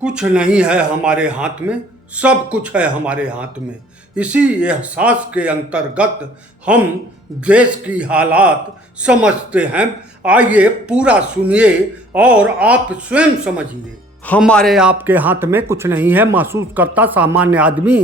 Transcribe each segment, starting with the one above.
कुछ नहीं है हमारे हाथ में, सब कुछ है हमारे हाथ में। इसी एहसास के अंतर्गत हम देश की हालात समझते हैं। आइए पूरा सुनिए और आप स्वयं समझिए। हमारे आपके हाथ में कुछ नहीं है महसूस करता सामान्य आदमी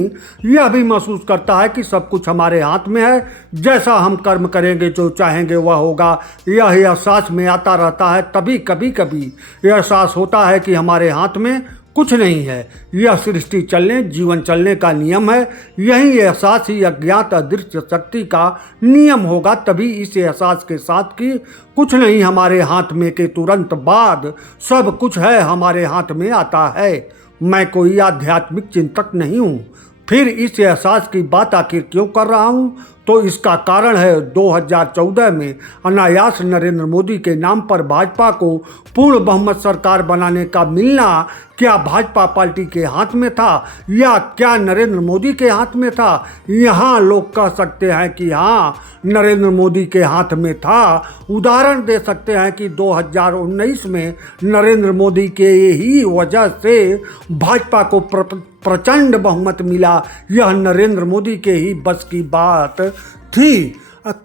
यह भी महसूस करता है कि सब कुछ हमारे हाथ में है। जैसा हम कर्म करेंगे जो चाहेंगे वह होगा, यह एहसास में आता रहता है। तभी कभी कभी एहसास होता है कि हमारे हाथ में कुछ नहीं है। यह सृष्टि चलने जीवन चलने का नियम है। यही एहसास ही अज्ञात अदृश्य शक्ति का नियम होगा। तभी इस एहसास के साथ कि कुछ नहीं हमारे हाथ में के तुरंत बाद सब कुछ है हमारे हाथ में आता है। मैं कोई आध्यात्मिक चिंतक नहीं हूँ, फिर इस एहसास की बात आखिर क्यों कर रहा हूँ? तो इसका कारण है 2014 में अनायास नरेंद्र मोदी के नाम पर भाजपा को पूर्ण बहुमत सरकार बनाने का मिलना क्या भाजपा पार्टी के हाथ में था या क्या नरेंद्र मोदी के हाथ में था? यहाँ लोग कह सकते हैं कि हाँ नरेंद्र मोदी के हाथ में था। उदाहरण दे सकते हैं कि 2019 में नरेंद्र मोदी के ही वजह से भाजपा को प्रचंड बहुमत मिला। यह नरेंद्र मोदी के ही बस की बात थी।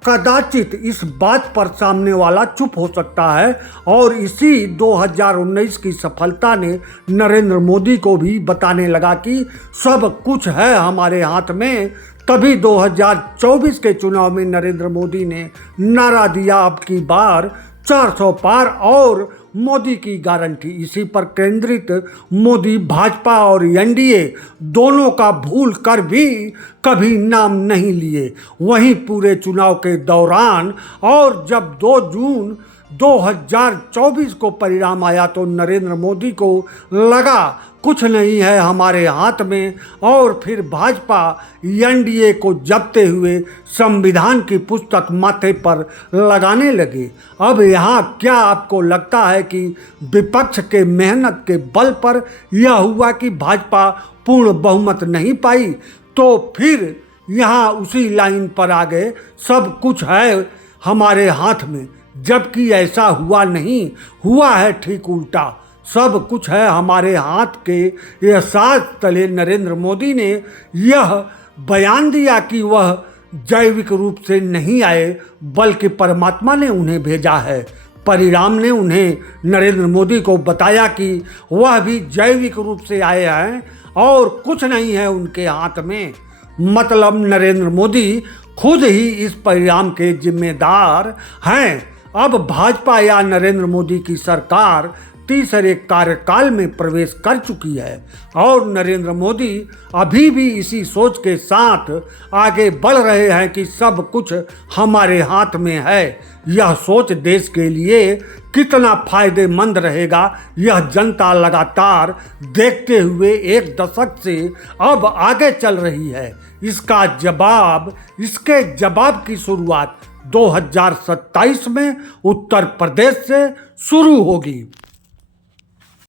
कदाचित इस बात पर सामने वाला चुप हो सकता है और इसी 2019 की सफलता ने नरेंद्र मोदी को भी बताने लगा कि सब कुछ है हमारे हाथ में। तभी 2024 के चुनाव में नरेंद्र मोदी ने नारा दिया, अब की बार 400 पार और मोदी की गारंटी। इसी पर केंद्रित मोदी भाजपा और एनडीए दोनों का भूल कर भी कभी नाम नहीं लिए। वहीं पूरे चुनाव के दौरान और जब 2 जून 2024 को परिणाम आया तो नरेंद्र मोदी को लगा कुछ नहीं है हमारे हाथ में और फिर भाजपा एनडीए को जपते हुए संविधान की पुस्तक माथे पर लगाने लगे। अब यहाँ क्या आपको लगता है कि विपक्ष के मेहनत के बल पर यह हुआ कि भाजपा पूर्ण बहुमत नहीं पाई? तो फिर यहाँ उसी लाइन पर आ गए, सब कुछ है हमारे हाथ में, जबकि ऐसा हुआ नहीं। हुआ है ठीक उल्टा। सब कुछ है हमारे हाथ के एहसास तले नरेंद्र मोदी ने यह बयान दिया कि वह जैविक रूप से नहीं आए बल्कि परमात्मा ने उन्हें भेजा है। परिणाम ने उन्हें नरेंद्र मोदी को बताया कि वह भी जैविक रूप से आए हैं और कुछ नहीं है उनके हाथ में। मतलब नरेंद्र मोदी खुद ही इस परिणाम के जिम्मेदार हैं। अब भाजपा या नरेंद्र मोदी की सरकार तीसरे कार्यकाल में प्रवेश कर चुकी है और नरेंद्र मोदी अभी भी इसी सोच के साथ आगे बढ़ रहे हैं कि सब कुछ हमारे हाथ में है। यह सोच देश के लिए कितना फायदेमंद रहेगा यह जनता लगातार देखते हुए 1 दशक से अब आगे चल रही है। इसके जवाब की शुरुआत 2027 में उत्तर प्रदेश से शुरू होगी।